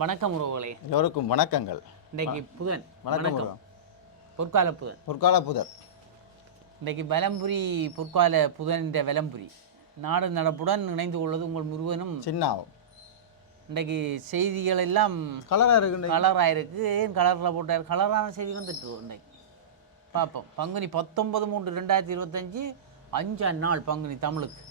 வணக்கம் உறவுகளே. எல்லோருக்கும் வணக்கங்கள். இன்றைக்கு புதன். வணக்கம். பொற்கால புதன். பொற்கால புதன். இன்றைக்கு வலம்புரி பொற்கால புதன் என்ற வலம்புரி நாடு நடப்புடன் இணைந்து கொள்வது உங்கள் முருகனும் சின்னாவும். இன்றைக்கு செய்திகள் எல்லாம் கலராக இருக்குது. ஏன் கலரில் போட்டார்? கலரான செய்தி வந்துட்டு இன்றைக்கு பார்ப்போம். பங்குனி 19/3/2025 5ஆம் நாள் பங்குனி தமிழுக்கு.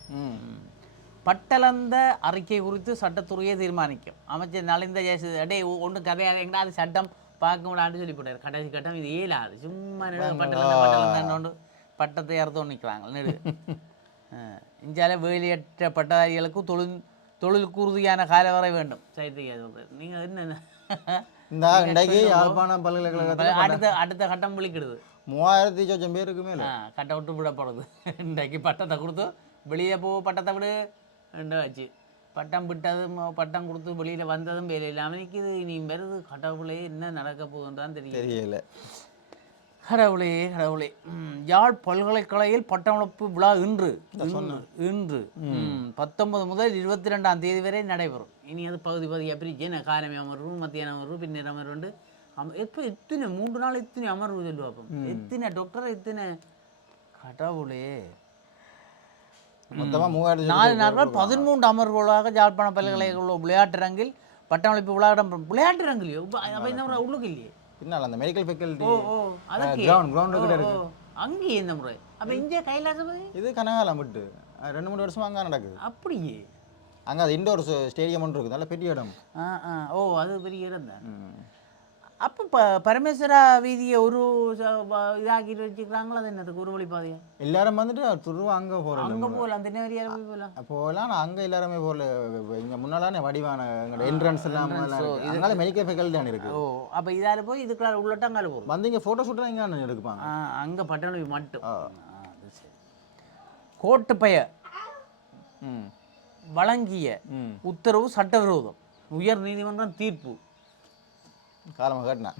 பட்டளந்த அறிக்கை குறித்து சட்டத்துறையை தீர்மானிக்கும். அமைச்சர் நலிந்த ஜெயசூரிய ஒன்றும் கதையாக எங்கடாது சட்டம் பார்க்க முடியான்னு சொல்லி போட்டார். கடைசி கட்டம் இது ஏலாது. சும்மா பட்டளந்த பட்டத்தை அறுத்தோடு நிற்கிறாங்க நெடு. இந்தியாவில வேலையற்ற பட்டதாரிகளுக்கு தொழில் கூறுதியான காலவரை வேண்டும். சைத்திரியா சொல்றாரு. நீங்கள் என்ன யாழ்ப்பாணம் பல்கலைக்கழகத்தில் அடுத்த கட்டம் விழிக்கிடுது. 3000 பேருக்கு மேல கட்ட விட்டு விடப்படுது. இன்றைக்கு பட்டத்தை கொடுத்து வெளியே பட்டத்தை விடு வச்சு பட்டம் விட்டதும் பட்டம் கொடுத்து வெளியில் வந்ததும் வேலை இல்லாமல் நிற்கிது. இனி வருது. கடவுளே என்ன நடக்க போகுதுன்றான்னு தெரியல. கடவுளே. யாழ் பல்கலைக்கழகில் பட்டமளிப்பு விழா இன்று 19 முதல் 22ஆம் தேதி வரை நடைபெறும். இனி அது பகுதி பிரிச்சு காலமே அமர்வு, மத்தியான அமர்வு, பின்னர் அமர்வு. எப்போ எத்தனை 3 நாள் எத்தனை அமர்வு சொல்லுவாப்போம். எத்தனை டாக்டர் எத்தனை கடவுளே. 4 நாட்கள் 13 அமர்வுகளாக யாழ்ப்பாண பல்கலைக்கழக விளையாட்டரங்கில் பட்டமளிப்பு விளையாடம். விளையாட்டரங்கிலையோ அப்போ இந்த முறை உள்ளுக்கு இல்லையே. பின்னால் அந்த மெடிக்கல் ஃபேக்கல்டி அங்கேயே இந்த முறை. அப்போ இங்கே கைலாசபதி இது கனகாலம் விட்டு 2-3 வருஷமா அங்கே நடக்குது. அப்படியே அங்கே அது இண்டோர் ஸ்டேடியம் ஒன்று இருக்குது. நல்ல பெரிய இடம். அது பெரிய இடம் தான். அப்போ பரமேஸ்வரா வீதியை ஒரு இதாக்கிட்டு வச்சுக்கிறாங்களா? அது என்னதுக்கு ஒரு வழி பாதையா? எல்லாரும் வந்துட்டு துருவா அங்கே போகிறோம். அங்கே போகலாம். தின வரியார போகலாம். நான் அங்கே எல்லாருமே போகல. இங்கே முன்னாலே வடிவான எங்களோட என்ட்ரன்ஸ் எல்லாம் இதனால மெடிக்கல் ஃபேக்கல்டி தான் இருக்குது. அப்போ இதால் போய் இதுக்குள்ள உள்ளட்ட அங்கே போகும். வந்து இங்கே ஃபோட்டோ ஷூட்டாக இங்கே எடுப்பாங்க. அங்கே பட்டணம் மட்டும். கோட்டுப்பய வழங்கிய உத்தரவு சட்டவிரோதம். உயர் நீதிமன்றம் தீர்ப்பு. காலமாக கேட்டினா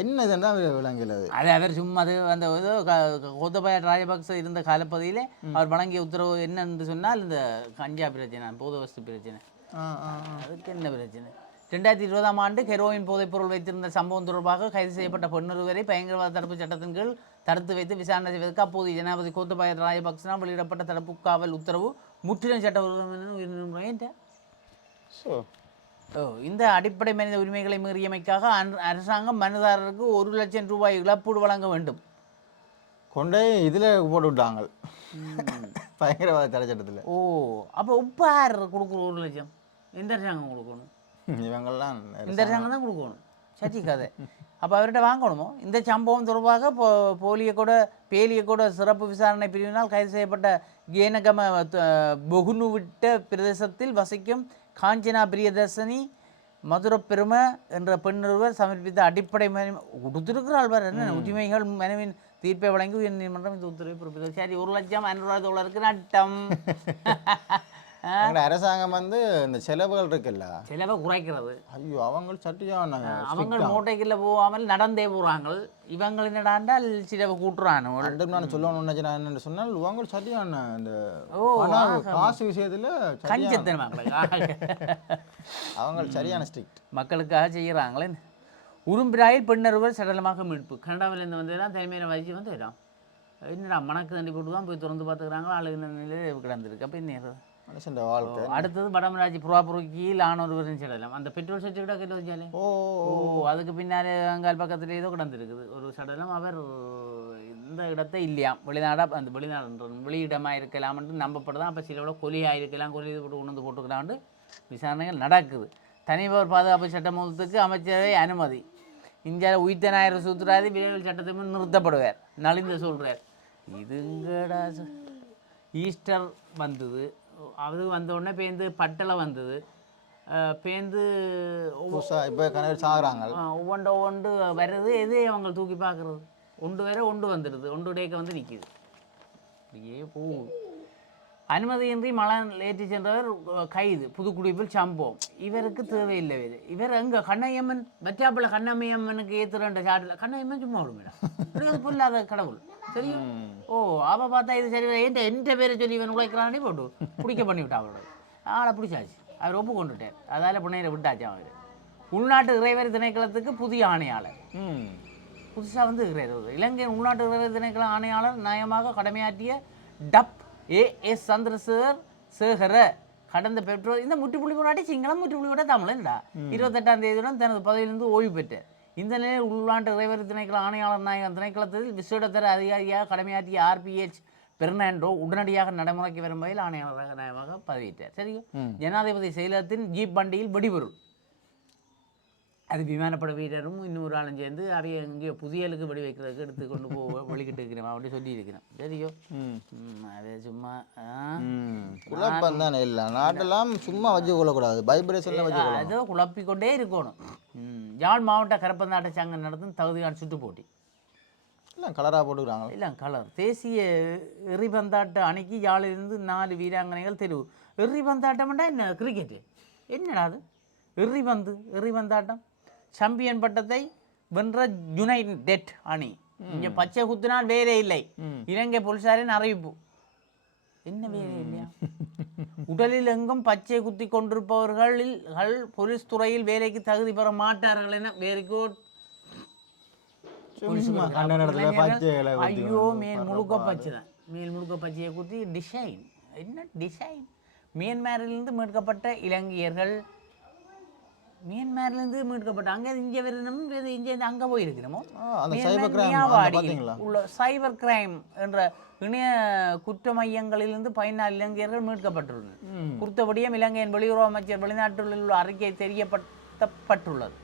என்ன இதுன்னா விளங்கல. அது அவர் சும்மா அது அந்த கோத்தபாய ராஜபக்ச இருந்த காலப்பகுதியில் அவர் வழங்கிய உத்தரவு என்னன்னு சொன்னால் இந்த கஞ்சா பிரச்சனை, போதவஸ்து பிரச்சனை. அதுக்கு என்ன பிரச்சனை? 2020ஆம் ஆண்டு ஹெரோயின் போதைப்பொருள் வைத்திருந்த சம்பவம் தொடர்பாக கைது செய்யப்பட்ட பெண்ணொருவரை பயங்கரவாத தடுப்பு சட்டத்தின் கீழ் தடுத்து வைத்து விசாரணை செய்வதற்கு அப்போது ஜனாதிபதி கோத்தபாய ராஜபக்சனால் வெளியிடப்பட்ட தடுப்பு காவல் உத்தரவு முற்றிலும் சட்டவிரோதம். இந்த அடிப்படை மனித உரிமைகளை மீறியமைக்காக அரசாங்கம் மனுதாரருக்கு 1 லட்சம் ரூபாய் இழப்பீடு வழங்க வேண்டும். கொண்டே இதில் போட்டு விட்டாங்க பயங்கரவாத தடை சட்டத்தில். அப்போ இப்போ யார் கொடுக்குற 1 லட்சம்? எந்த அரசாங்கம் கொடுக்கணும்? இவங்கெல்லாம் இந்த அரசாங்கம் தான் கொடுக்கணும். சரி கதை. அப்போ அவர்கிட்ட வாங்கணுமோ? இந்த சம்பவம் தொடர்பாக பேலியகோட சிறப்பு விசாரணை பிரிவினால் கைது செய்யப்பட்ட கேனகம பொகுனுவிட்ட பிரதேசத்தில் வசிக்கும் காஞ்சனா பிரியதர்ஷினி மதுரப்பெரும என்ற பெண்ணொருவர் சமர்ப்பித்த அடிப்படை கொடுத்துருக்கிறாள். என்ன உரிமைகள் மனுவின் தீர்ப்பை வழங்கி உயர் நீதிமன்றம் இந்த உத்தரவை பிறப்பித்தது. சரி, 1 லட்சம் $500 நட்டம். அரசாங்கம் வந்து இந்த செலவுகள் இருக்குல்ல, செலவை குறைக்கிறது. ஐயோ அவங்க சட்டியான அவங்க மோட்டைக்குள்ள போகாமல் நடந்தே போகிறாங்க. இவங்க என்னடாண்டால் சிலவை கூட்டுறானோ. நான் சொல்லணும்னு என்னன்னு சொன்னால் இவங்க சரியான இந்த காசு விஷயத்தில் அவங்க சரியான ஸ்ட்ரிக்ட். மக்களுக்காக செய்கிறாங்களே. உரும்பிராயில் பெண்ணொருவர் சடலமாக மீட்பு. கனடாவிலேருந்து வந்ததெல்லாம் தனிமையில வச்சு வந்து வரும். என்னடா மணக்கு தண்டி போட்டு தான் போய் திறந்து பார்த்துக்கிறாங்க. ஆளுங்க நிலையிலே கிடந்திருக்கு. அப்போ என்ன வாழ்க்கை. அடுத்தது வடமராட்சி புறாப்புறக்கியில் ஆனொருவரின் சடலம். அந்த பெட்ரோல் சர்டிஃபிகேட் கேட்டு வச்சாலே அதுக்கு பின்னாலே அங்கால் பக்கத்துல ஏதோ கிடந்திருக்குது ஒரு சடலம். அவர் இந்த இடத்தை இல்லையாம், வெளியிடமாக இருக்கலாம் என்று நம்பப்படுதான். அப்போ சிலவோட கொலியாக இருக்கலாம், கொலி இது போட்டு உணர்ந்து போட்டுக்கலாம்னு விசாரணைகள் நடக்குது. தனிநபர் பாதுகாப்பு சட்டமூலத்துக்கு அமைச்சரவை அனுமதி. இந்தியாவில் உயிர்த்த ஞாயிறு சூத்திராதி விரைவில் சட்டத்தை நிறுத்தப்படுவார். நலிந்து சொல்கிறார். இதுங்கடா ஈஸ்டர் வந்தது. அது வந்த உடனே பேருந்து பட்டளை வந்தது. பேருந்து இப்போ சாகுறாங்க. ஒவ்வொன்று வர்றது எது அவங்க தூக்கி பார்க்குறது. ஒன்று வேற வந்துடுது. ஒன்று டேக்க வந்து நிற்கிது. இப்படியே போகுது. அனுமதியின்றி மலம் ஏற்றி சென்றவர் கைது. புதுக்குடிப்பில் சம்பவம். இவருக்கு தேவையில்லை. இவர் எங்கே கண்ணையம்மன் வெற்றாப்பிள்ள கண்ணம்மையம்மனுக்கு ஏற்றுறன்ற சாட்டில் கண்ணையம்மன் சும்மா விடுமைடா பொல்லாத கடவுள். சரியா? அவ பார்த்தா இது சரி எந்த பேரை சொல்லி இவன் உழைக்கிறானே போட்டு பிடிக்க பண்ணி விட்டா அவரோட ஆளை பிடிச்சாச்சு. அவர் ஒப்பு கொண்டுட்டார். அதால் பிள்ளைங்களை விட்டாச்சு. அவர் உள்நாட்டு இறைவர் திணைக்களத்துக்கு புதிய ஆணையாளர் ம் புதுசாக வந்து இருக்கிறார். இலங்கை உள்நாட்டு இறைவர் திணைக்கள ஆணையாளர் நயமாக கடமையாற்றிய டப் ஏஎஸ் சந்திரசேகர கடந்த பெற்றோர் இந்த முற்றுப்புள்ளி போராட்டி சிங்களம் முற்றுப்புள்ளி போட்ட தமிழன்டா 28ஆம் தேதியுடன் தனது பதவியிலிருந்து ஓய்வு பெற்றார். இந்த நிலையில் உள்நாட்டு இறைவர் திணைக்கள ஆணையாளர் நாயகம் திணைக்களத்தில் விசேடத்தர அதிகாரியாக கடமையாற்றிய RPH பெர்னாண்டோ உடனடியாக நடைமுறைக்கு வரும் வகையில் ஆணையாளராக நயமாக பதவியேற்றார். சரியோ, ஜனாதிபதி செயலகத்தின் ஜீப் வண்டியில் வெடிபொருள், அது விமானப்பட வீரரும் இன்னொரு ஆளும் சேர்ந்து அவைய எங்கேயோ புதியலுக்கு வெடி வைக்கிறதுக்கு எடுத்து கொண்டு வெளிக்கிட்டு இருக்கிறோம் அப்படி சொல்லி இருக்கிறோம். சரியோ, அது சும்மா குழப்பம் தானே இல்லை, நாட்டெல்லாம் சும்மா வச்சு கொள்ளக்கூடாது, வைப்ரேஷன்ல வச்சு ஏதோ குழப்பிக்கொண்டே இருக்கணும். யாழ் மாவட்ட கரப்பந்தாட்ட சங்கம் நடத்தும் தகுதியான சுற்று போட்டி எல்லாம் கலராக போட்டுக்கிறாங்க. இல்லை கலர் தேசிய எறிபந்தாட்ட அணிக்கு யாழிலிருந்து 4 வீராங்கனைகள் தெரிவு. எறிபந்தாட்டம்டா என்ன கிரிக்கெட்டு என்னடா அது? எறிபந்தாட்டம் சாம்பியன் பட்டத்தை வென்ற யுனைடெட் அணி. இங்கே பச்சை குத்தினால் வேறே இல்லை, இலங்கை போலீசாரின் அறிவிப்பு. என்ன வேறே இல்லையா? உடலில் எங்கும் பச்சை குத்தி கொண்டிருப்பவர்கள் போலீஸ் துறையில் வேலைக்கு தகுதி பெற மாட்டார்கள் என வெரி குட். ஐயோ, மேல் முழுக்க பச்சை தான், மேல் முழுக்க பச்சையை குத்தி டிசைன். என்ன டிசைன்? மியான்மரிலிருந்து மீட்கப்பட்ட இலங்கையர்கள், மியான்மரிலிருந்து மீட்கப்பட்ட அங்கே இங்கே வரணும், இங்கே அங்கே போயிருக்கிறோமோ உள்ள சைபர் கிரைம் என்ற இணைய குற்ற மையங்களிலிருந்து 14 இலங்கையர்கள் மீட்கப்பட்டுள்ளனர். குறித்தபடியும் இலங்கையின் வெளியுறவு அமைச்சர் வெளிநாட்டில் உள்ள அறிக்கை தெரியப்படுத்தப்பட்டுள்ளது.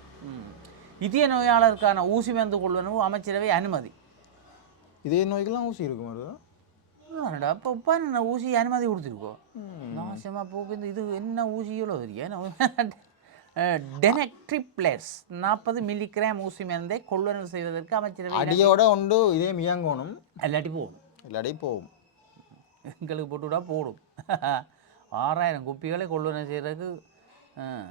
இதய நோயாளருக்கான ஊசி மருந்து கொள்வனவு அமைச்சரவை அனுமதி. இதய நோய்க்கெல்லாம் ஊசி இருக்கும் அப்போ இப்போ என்ன ஊசி அனுமதி கொடுத்துருக்கோம் நாசமாக போக்கு. இது என்ன ஊசியோ தெரியும், டெனக்ட்ரிப்ளஸ் 40 மில்லிகிராம் ஊசி மருந்தை கொள்வனவு செய்வதற்கு அமைச்சரவை அடியோட உண்டு. இதே மியாங்கோணும் இல்லாட்டி போகும், இல்லாட்டி போகும், எங்களுக்கு போட்டுவிடா போடும். 6000 குப்பிகளை கொள்வனவு செய்கிறதுக்கு.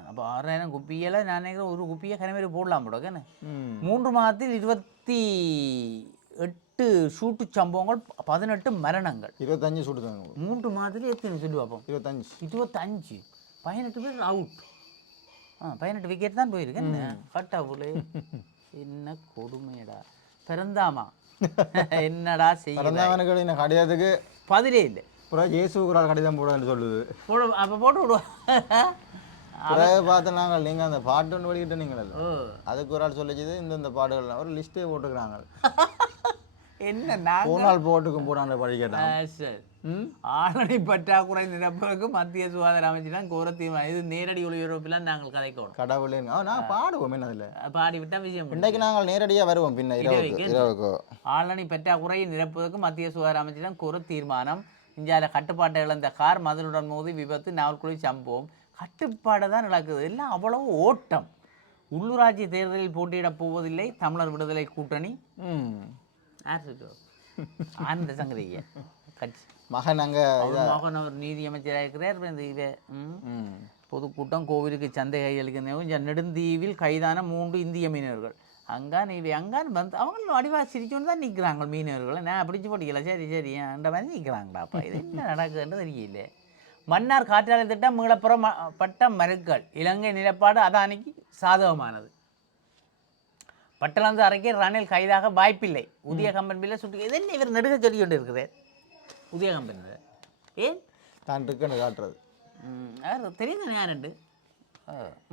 அப்போ 6000 குப்பியில் நான் நினைக்கிறேன் ஒரு குப்பியை கனமாரி போடலாம் போடக்கண்ணே. 3 மாதத்தில் 28 ஷூட்டு சம்பவங்கள், 18 மரணங்கள். 25 ஷூட்டு தாங்க 3 மாதத்தில் எத்தனை சொல்லி பார்ப்போம்? 25 18 பேர் அவுட். 18 விக்கெட் தான் போயிருக்கேன். கட் அவுலே என்ன கொடுமையடா. பிறந்தாமா என்னடா செய்ய கடிதத்துக்கு பதிலே இல்லை. இயேசுக்குறால் கடிதம் போடுன்னு சொல்லுது. அப்போ போட்டு விடுவோம். பார்த்து நாங்கள் நீங்கள் அந்த பாட்டு ஒன்று வெளியிட்டு நீங்கள் அதுக்கு ஒரு ஆள் சொல்லிச்சது இந்த பாடுகள்லாம் ஒரு லிஸ்ட்டே போட்டுக்கிறாங்க. என்ன போனால் போட்டுக்கும் போடான்னு படிக்கட்டான். சரி, ஆளணி பற்றாக்குறை நிரப்புவதற்கு மத்திய சுகாதார அமைச்சர் கோரத்தீர்மா. இது நேரடி ஒளிபரப்பிலாம் நாங்கள் கதைக்கணும். கடவுளே, நான் பாடுவோம் என்ன அதில் பாடிவிட்டா விஷயம். இன்றைக்கு நாங்கள் நேரடியாக வருவோம் பின்ன இரவுக்கு. ஆளணி பற்றாக்குறையை நிரப்புவதற்கு மத்திய சுகாதார அமைச்சரிடம் கோர தீர்மானம். இந்தியாவில் கட்டுப்பாட்டை இழந்த கார் மதனுடன் மோதி விபத்து, நாவல்குழி சம்பவம். கட்டுப்பாடு தான் நடக்குது, எல்லாம் அவ்வளவு ஓட்டம். உள்ளூராட்சி தேர்தலில் போட்டியிடப் போவதில்லை தமிழர் விடுதலை கூட்டணி. ஆனந்த சங்கரிய கட்சி மகன் அவர் நீதி அமைச்சராக இருக்கிறார். இந்த பொதுக்கூட்டம் கோவிலுக்கு சந்தை கையளிக்க நெடுந்தீவில் கைதான 3 இந்திய மீனவர்கள். அங்கான் வந்து அவங்க அடிவா சிரிச்சோன்னு தான் நிற்கிறாங்க மீனவர்கள். நான் பிடிச்சி போட்டிக்கல, சரி சரி அந்த மாதிரி நிற்கிறாங்களாப்பா. இது என்ன நடக்குதுன்னு தெரியல. மன்னார் காற்றாலை திட்டம் மீளப்புறப்பட்ட மறுக்கள். இலங்கை நிலப்பாடு அதானிக்கு சாதகமானது. பட்டலந்து அறிக்கை ரணில் கைதாக வாய்ப்பில்லை. உதய கம்பெனியில் சுட்டு இது என்ன இவர் நெடுக சொல்லி கொண்டு இருக்கிறார். உதய கம்பெனியில் ஏன் தான் இருக்குன்னு காட்டுறது தெரியுது. யாருண்டு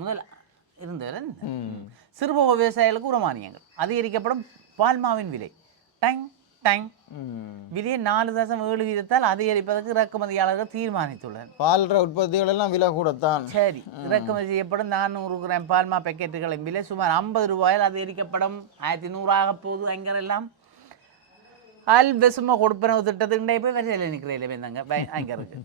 முதல் இருந்தவர். சிறுபோக விவசாயிகளுக்கு உரமானியங்கள் அதிகரிக்கப்படும். பால்மாவின் விலை டைங் டைங் விலையை 4.7 வீதத்தால் அதிகரிப்பதற்கு இறக்குமதியாளர்கள் தீர்மானித்துள்ளனர். பால் உற்பத்திகள் எல்லாம் விலை கூடத்தான். சரி, இறக்குமதி செய்யப்படும் 400 கிராம் பால்மா பேக்கெட்டுகளின் விலை சுமார் 50 ரூபாயில் அதிகரிக்கப்படும். 1100 ஆக போகுது. அங்கரெல்லாம் வெசும கொடுப்பனவு திட்டத்துக்கு போய் வரிசையில் நிற்கிறேன் இருந்தாங்க. அங்கே இருக்கு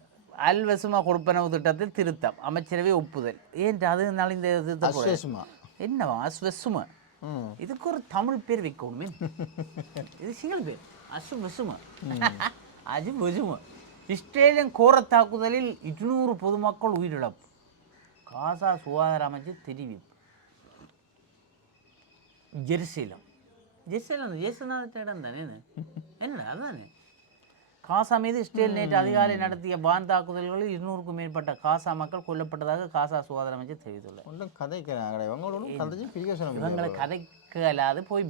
வெசும கொடுப்பனவு திட்டத்தில் திருத்தம். அமைச்சரவை ஒப்புதல். ஏன் அதனால இந்த திருத்தம் என்னவா? வெசும இதுக்கு ஒரு தமிழ் பேர் வைக்கணுமே. இது சிங்கள பேர் வெசும. அது வெசும. இஸ்ரேலின் கோர தாக்குதலில் 200 பொதுமக்கள் உயிரிழப்பு. காசா சுகாதார அமைச்சர் தெரிவிப்பு. ஜெருசலேம் இடம் தானே என்னடா அதானே. காசா மீது இஸ்ரேல் நேற்று அதிகாலை நடத்திய வான் தாக்குதல்களில் 200க்கும் மேற்பட்ட காசா மக்கள் கொல்லப்பட்டதாக காசா சுகாதார அமைச்சர் தெரிவித்துள்ளார். ஒன்றும் கதைக்கிறாங்க இவங்களோட கதைச்சு பிரிக்க சொல்ல இவங்களை கதைக்கலாது போய்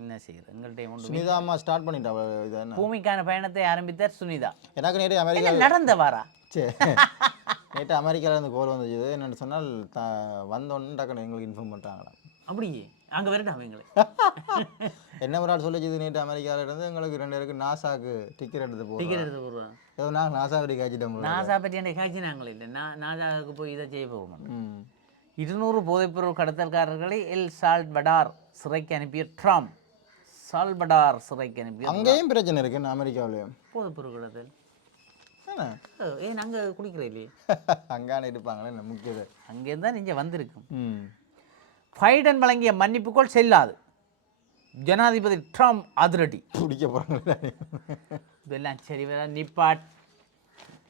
என்ன செய்யுது எங்கள்கிட்ட ஒன்று. சுனிதா அம்மா ஸ்டார்ட் பண்ணிட்டா இது என்ன பூமிக்கான பயணத்தை ஆரம்பித்தார் சுனிதா. எனக்கு நேற்று அமெரிக்கா நடந்த வாரா சரி நேற்று அமெரிக்காவில் இருந்து கோல் வந்துச்சு. என்னென்னு சொன்னால் வந்தோன்னு டக்குன்னு எங்களுக்கு இன்ஃபார்ம் பண்ணிட்டாங்களா. அப்படியே அங்கே வரட்டாம் எங்களை என்ன ஒரு ஆள் சொல்லிச்சு நேற்று அமெரிக்காவில் இருந்து எங்களுக்கு 2 பேருக்கு நாசாக்கு டிக்கெட் எடுத்து போடுறோம். ஏதோ நாங்கள் நாசா பற்றி காய்ச்சிட்டோம். நாசா பற்றி என்னை காய்ச்சினாங்களே இல்லை நாசாவுக்கு போய் இதை செய்ய போக மாட்டோம். 200 போதைப்பொருள் கடத்தல்காரர்களை எல் சால்வடார் சிறைக்கு அனுப்பிய ட்ரம்ப். சால்வடார் சிறைக்கு அனுப்பிய அங்கேயும் பிரச்சனை இருக்கு அமெரிக்காவிலையும் போதைப்பொருள் கடத்தல். ஏன் அங்கே குடிக்கிற இல்லையே அங்கான இருப்பாங்களே முக்கியது அங்கேருந்து தான் இங்கே வந்திருக்கும். பைடன் வழங்கிய மன்னிப்புக்குள் செல்லாது ஜனாதிபதி ட்ரம்ப் அதிரடி. குடிக்க போகிறாங்க இதெல்லாம் சரி வர நிப்பாட்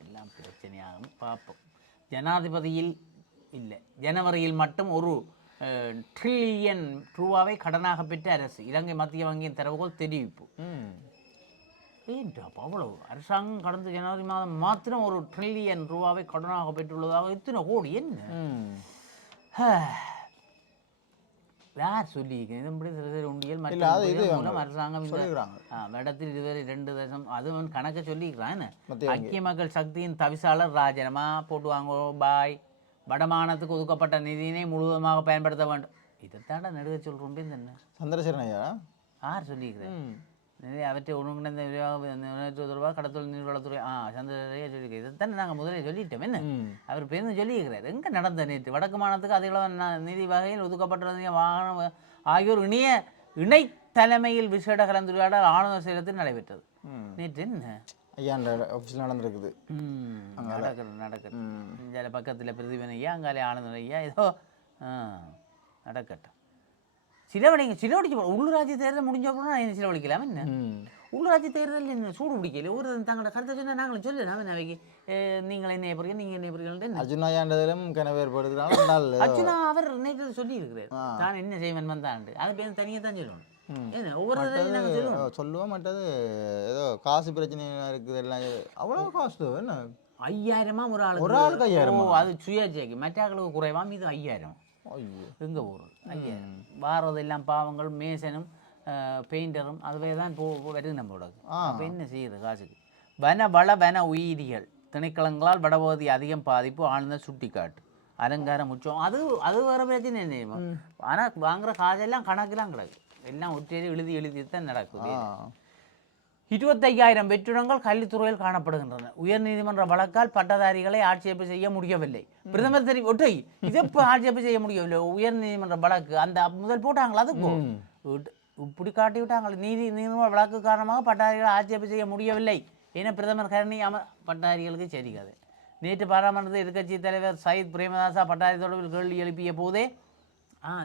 எல்லாம் பிரச்சனையாகும் பார்ப்போம். ஜனாதிபதியில் இல்லை ஜனவரியில் மட்டும் 1 ட்ரில்லியன் ரூபாவை கடனாக பெற்ற அரசு இலங்கை மத்திய வங்கியின் தரவுகள் தெரிவிப்பு. ஏன்டா அவ்வளவு அரசாங்கம் கடந்த ஜனவரி மாதம் மாத்திரம் 1 ட்ரில்லியன் ரூபாவை கடனாக பெற்றுள்ளதாக இத்தனை கோடி என்ன யார் சொல்லியிருக்கேன். உண்டியல் மற்றும் அரசாங்கம் இடத்தில் இதுவரை 2 தசம் அது கணக்கை சொல்லியிருக்கிறான். ஐக்கிய மக்கள் சக்தியின் தவிசாளர் ராஜினாமா போட்டுவாங்கோ பாய். வடமானத்துக்கு ஒதுக்கப்பட்ட நிதியினை முழுவதுமாக பயன்படுத்த வேண்டும். இதைத்தாண்டா நடுவே சொல்கிறோம். என்ன சந்திரசேகரன் ஐயா யார் சொல்லியிருக்கிறேன் அவற்றை ஒருங்கிணைந்த தொடர்பாக கடத்தொழில் நீர்வளத்துறை சந்திரசேகரையா சொல்லியிருக்கிறேன். இதைத்தானே நாங்கள் முதலே சொல்லிட்டோம். என்ன அவர் பேருந்து சொல்லியிருக்கிறார். எங்கே நடந்த நேற்று வடக்கு மாநிலத்துக்கு அதிகளவு நிதி வகையில் ஒதுக்கப்பட்ட வாகனம் ஆகியோர் இணை தலைமையில் விசேட கலந்துரையாடல் ஆளுநர் சேலத்தில் நடைபெற்றது. நேற்று என்ன ஐயா ஆஃபீஸில் நடந்திருக்குது. நடக்கட்டும் பக்கத்தில் பிரதிபன் ஐயா அங்காலே ஆளுநர் ஐயா ஏதோ நடக்கட்டும். சிலவடிச்சு உள்ளூராட்சி தேர்தல் முடிஞ்ச அப்புறம் நான் சிலவடிக்கலாம். என்ன உள்ளூராட்சி தேர்தல் என்ன சூடு பிடிக்கல ஒரு தங்களோட கருத்தை சொன்னால் நாங்களும் சொல்லலாம். அவைக்கு நீங்கள் என்ன போறீங்க நீங்கள் என்ன போறீங்க அர்ஜுனாயாண்டதிலும் கிணவு ஏற்படுத்துகிறாங்க. அர்ஜுனா அவர் நேற்று சொல்லி இருக்கிறார் தான் என்ன செய்வன் வந்தாண்டு அது பேர் தனியாக தான் சொல்லணும். சொல்லுவோம் மற்றது ஏதோ காசு பிரச்சனை இருக்குது எல்லாம் அவ்வளோ காசு என்ன 5000 ஒரு ஆளுக்கு 5000. அது சுயேட்சைக்கு மற்ற ஆளுக்கு குறைவாம். இது 5000 எங்கே போகிறது 5000 வாரதெல்லாம் பாவங்கள் மேசனும் பெயிண்டரும் அதுவே தான் வருது நம்மளோட. அப்போ என்ன செய்யுது காசுக்கு. வன உயிரிகள் திணைக்களங்களால் வடபகுதி அதிகம் பாதிப்பு ஆழ்ந்த சுட்டிக்காட்டு அலங்காரம் முச்சம் அது வேறு பிரச்சனை என்ன. ஆனால் வாங்குகிற காசெல்லாம் கணக்கெல்லாம் கிடக்கு எல்லாம் ஒற்றையே எழுதி தான் நடக்குது. 25,000 வெற்றிடங்கள் கல்வித்துறையில் காணப்படுகின்றன. உயர்நீதிமன்ற வழக்கால் பட்டதாரிகளை ஆட்சேபம் செய்ய முடியவில்லை. பிரதமர் ஒற்றை இது எப்போ ஆட்சேபம் செய்ய முடியவில்லை. உயர்நீதிமன்ற வழக்கு அந்த முதல் போட்டாங்களா அதுக்கும் இப்படி காட்டி விட்டாங்க. நீதிமன்ற வழக்கு காரணமாக பட்டதாரிகளை ஆட்சேபம் செய்ய முடியவில்லை என பிரதமர் கருணி பட்டதாரிகளுக்கு சரிக்காது. நேற்று பாராளுமன்றத்தில் எதிர்க்கட்சி தலைவர் சயித் பிரேமதாசா பட்டதாரி தொடர்பில் கேள்வி எழுப்பிய போதே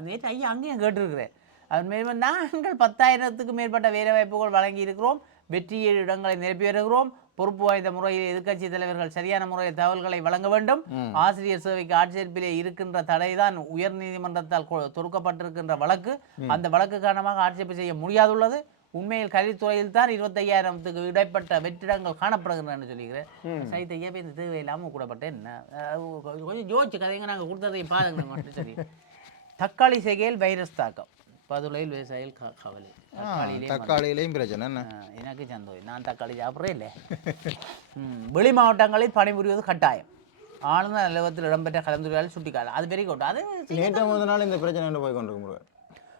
நேற்று ஐயா அங்கேயும் கேட்டிருக்கிறேன். அவர் மேலும் நாங்கள் 10,000க்கு மேற்பட்ட வேலைவாய்ப்புகள் வழங்கி இருக்கிறோம். வெற்றி 7 இடங்களை நிரப்பி வருகிறோம். பொறுப்பு வாய்ந்த முறையில் எதிர்க்கட்சி தலைவர்கள் சரியான முறையில் தகவல்களை வழங்க வேண்டும். ஆசிரியர் சேவைக்கு ஆட்சேர்ப்பிலே இருக்கின்ற தடைதான் உயர் நீதிமன்றத்தால் தொடுக்கப்பட்டிருக்கின்ற வழக்கு. அந்த வழக்கு காரணமாக ஆட்சேர்ப்பு செய்ய முடியாதுள்ளது. உண்மையில் கல்வித்துறையில் தான் 25,000க்கு இடைப்பட்ட வெற்றிடங்கள் காணப்படுகின்றன சொல்லிக்கிறேன். சைத்தையா இந்த தேவை இல்லாமல் கூடப்பட்ட என்ன கொஞ்சம் யோசிச்சு கதைங்க நாங்கள் கொடுத்ததை பாருங்க. சரி தக்காளி செய்கையில் வைரஸ் தாக்கம் பதுளையில் விவசாயிகள் கவலை. தக்காளியிலையும் பிரச்சனை எனக்கு சந்தோஷம். நான் தக்காளி சாப்பிட்றே இல்லை. வெளி மாவட்டங்களில் பணிபுரிவது கட்டாயம். ஆளுநர் அலுவலகத்தில் இடம்பெற்ற கலந்துரையாடல் சுட்டிக்காட்டு அது பெரிய கூட்டம். அது நேற்று முதல் நாள் இந்த பிரச்சனை போய் கொண்டிருக்க.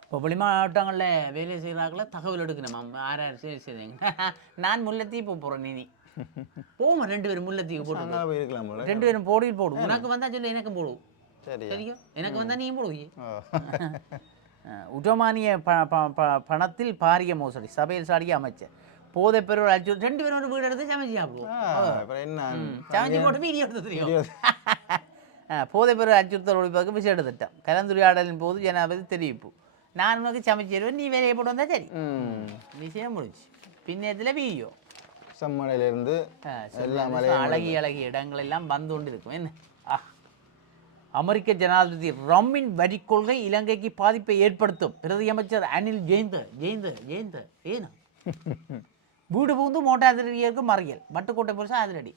இப்போ வெளி மாவட்டங்களில் வேலை செய்கிறாங்கள தகவல் எடுக்கணும். யார் சரி செய்யுங்க. நான் முல்லைத்தீ போகிறேன். நீ போமா 2 பேரும் முல்லைத்தீக்கு போட்டு போயிருக்கலாம். 2 பேரும் போடியில் போடும். உனக்கு வந்தால் சொல்லி எனக்கும் போடுவோம். சரியா எனக்கு வந்தால் நீயும் போடுவீங்க. உடமானிய பணத்தில் பாரிய மோசடி சபையில் சாடிய அமைச்சர் போதைப் பொருள் 2 பேரும் ஒரு வீடு எடுத்து சமைச்சு சாப்பிடுவோம். சமைச்சு போட்டு வீடியோ எடுத்து தெரியும். போதைப் பொருள் அச்சுறுத்தல் ஒழிப்பதற்கு விசேட திட்டம் கலந்துரையாடலின் போது ஜனாதிபதி தெரிவிப்பு. நான் உனக்கு சமைச்சிடுவேன் நீ வேலையை போட்டு வந்தால் சரி விஷயம் முடிச்சு. பின்னத்தில் வீடியோ செம்மலையிலிருந்து அழகிய இடங்கள் எல்லாம் வந்து கொண்டு இருக்கும். என்ன அமெரிக்க ஜனாதிபதி ட்ரம்பின் வரி கொள்கை இலங்கைக்கு பாதிப்பை ஏற்படுத்தும். பிரதி அமைச்சர் அனில் ஜெயந்த ஏனா வீடு புகுந்து மோட்டை அதிரடிக்கு மறியல் வட்டுக்கோட்டை போலீஸா அதிரடி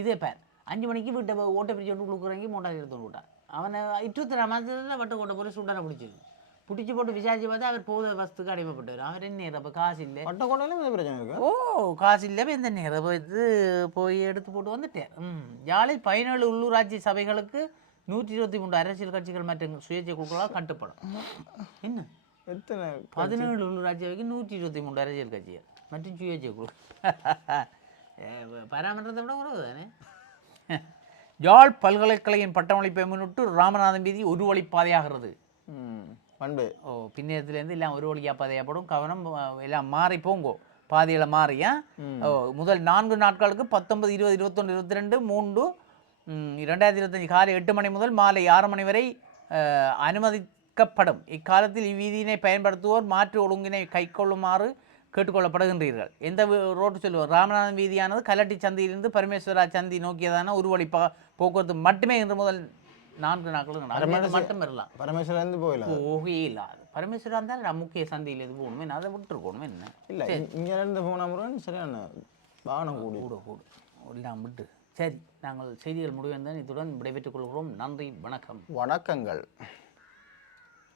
இதே பேர் 5 மணிக்கு வீட்டை ஓட்டை பிரிச்சு விட்டு கொடுக்குறவங்க மோட்டை எடுத்து விட்டான் அவனை 23 மாதத்தில் வட்டுக்கோட்டை போலீஸ் சுட்டான பிடிச்சிருக்கு பிடிச்சி போட்டு விசாரிச்சு பார்த்தா அவர் போத வசத்துக்கு அடிமைப்பட்டார் அவர் என்ன அப்போ காசு இல்லை வட்டுக்கோட்டையில பிரச்சனை இருக்கு காசு இல்லை எந்த நேரம் போய் எடுத்து போட்டு வந்துட்டேன் யாழில் 17 உள்ளூராட்சி சபைகளுக்கு 123 அரசியல் கட்சிகள் மற்றும் சுயேட்சை குழுக்களால் கட்டுப்படும் என்ன எத்தனை 17 உள்ளூராட்சி சபைக்கு 123 அரசியல் கட்சிகள் மற்றும் சுயேட்சை குழு பராமரித்தை விட உறவு தானே யாழ் பல்கலைக்கழகின் பட்டமளிப்பை முன்னிட்டு ராமநாதன் வீதி ஒரு வழிப்பாதையாகிறது பண்பு பின்னேரத்துலேருந்து எல்லாம் ஒரு வழியாக பாதையாப்படும் கவனம் எல்லாம் மாறி போங்கோ பாதையில் மாறியா முதல் 4 நாட்களுக்கு 19, 20, 21, 22, 3 2025 காலை 8 மணி முதல் மாலை 6 மணி வரை அனுமதிக்கப்படும். இக்காலத்தில் இவ்வீதியினை பயன்படுத்துவோர் மாற்று ஒழுங்கினை கைக்கொள்ளுமாறு கேட்டுக்கொள்ளப்படுகின்றீர்கள். எந்த ரோட்டு சொல்லுவோம் ராமநாதன் வீதியானது கலட்டி சந்தியிலிருந்து பரமேஸ்வரா சந்தி நோக்கியதான ஒரு வழி போக்குவரத்து மட்டுமே இன்று முதல் 4 நாட்களுக்கு மட்டும் வரலாம். பரமேஸ்வரன் போகவே இல்லாது பரமேஸ்வரா இருந்தால் முக்கிய சந்தையில் எது போகணுமே அதை விட்டுருக்கணுமே என்ன இல்லை இங்கே இருந்து போன சரியான வாகனம் கூட எல்லாம் விட்டு சரி நாங்கள் செய்திகள் முடிவென்றால் இத்துடன் விடைபெற்றுக் கொள்கிறோம். நன்றி வணக்கம். வணக்கங்கள்.